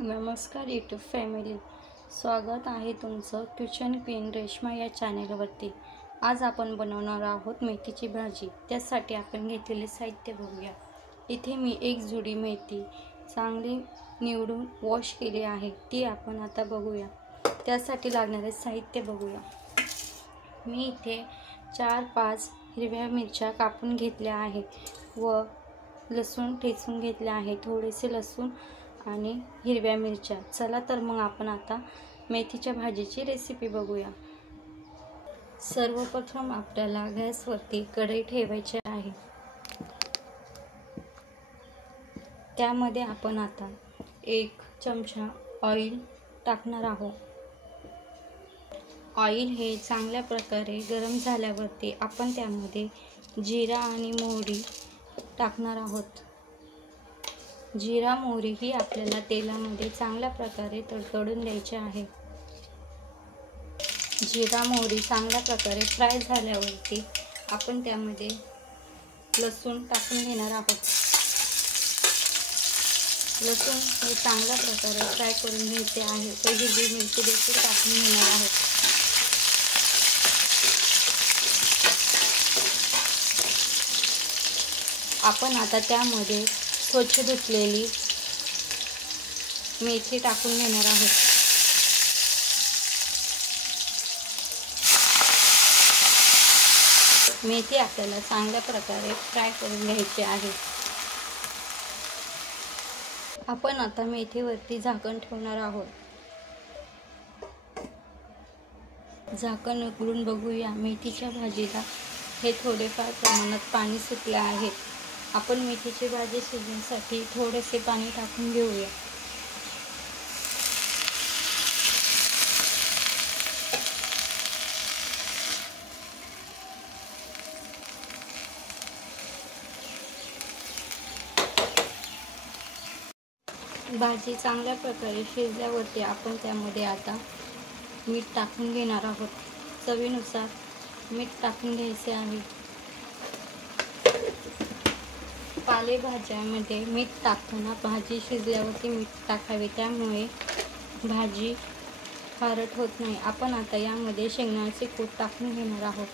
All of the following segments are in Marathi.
नमस्कार यूट्यूब फॅमिली, स्वागत आहे तुमचं किचन क्वीन रेश्मा या चॅनेलवरती। आज आपण बनवणार आहोत मेथीची भाजी। त्यासाठी आपण घेतलेले साहित्य बघूया। इथे मी एक जुडी मेथी चांगली निवडून वॉश केली आहे, ती आपण आता बघूया। त्यासाठी लागणारे साहित्य बघूया। मी इथे 4-5 हिरव्या मिरच्या कापून घेतल्या आहेत व लसूण ठेचून घेतले आहे, थोडेसे लसूण आणि हिरव्या मिरच्या। चला तर मग आपण आता मेथीच्या भाजीची रेसिपी बघूया। सर्वप्रथम आपल्याला गॅसवरती कढई ठेवायची आहे। त्यामध्ये आपण आता 1 चमचा ऑइल टाकणार आहोत। ऑइल हे चांगल्या प्रकारे गरम झाल्यावरती आपण त्यामध्ये जिरा आणि मोहरी टाकणार आहोत। जिरा मोहरी ही आपल्याला तेलामध्ये चांगल्या प्रकारे तडतडून द्यायची आहे। जिरा मोहरी चांगल्या प्रकारे फ्राय झाल्यावरती आपण त्यामध्ये लसूण टाकून घेणार आहोत। लसूण हे चांगल्या प्रकारे फ्राय करून घ्यायचे आहे। तर हिरवी मिरची देखील टाकून घेणार आहोत। आपण आता त्यामध्ये स्वच्छ धुतलेली मेथी टाकून घेणार आहोत। मेथी आपल्याला चांगल्या प्रकारे फ्राय करून घ्यायची आहे। आपण आता मेथीवरती झाकण ठेवणार आहोत। झाकण उघडून बघूया, मेथीच्या भाजीला हे थोडेफार प्रमाणात पाणी सुटले आहे। आपण मेथीची भाजी शिजण्यासाठी थोडेसे पाणी टाकून घेऊया। भाजी चांगल्या प्रकारे शिजल्यावरती आपण त्यामध्ये आता मीठ टाकून घेणार आहोत। चवीनुसार मीठ टाकून घ्यायचे आहे। पालेभाज्यामध्ये मीठ टाकताना भाजी शिजल्यावरती मीठ टाकावे, त्यामुळे भाजी खारट होत नाही। आपण आता यामध्ये शेंगदाण्याचे कूट टाकून घेणार आहोत।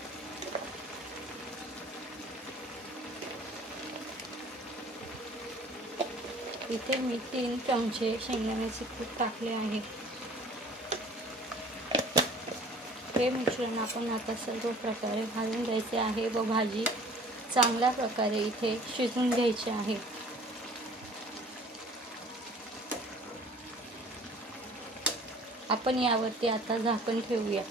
इथे मी 3 चमचे शेंगदाण्याचे कूट टाकले आहे। हे मिश्रण आपण आता सर्व प्रकारे घालून द्यायचे आहे व भाजी चांगल्या प्रकारे इथे शिजून घ्यायची आहे। आपण यावरती आता झाकण ठेवूया।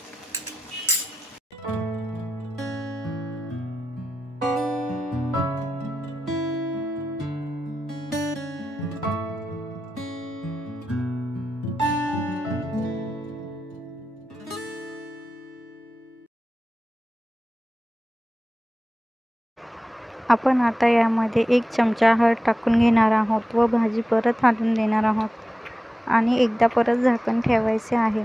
आपण आता यामध्ये 1 चमचा हळद टाकून घेणार आहोत व भाजी परत हलवून देणार आहोत आणि एकदा परत झाकण ठेवायचे आहे।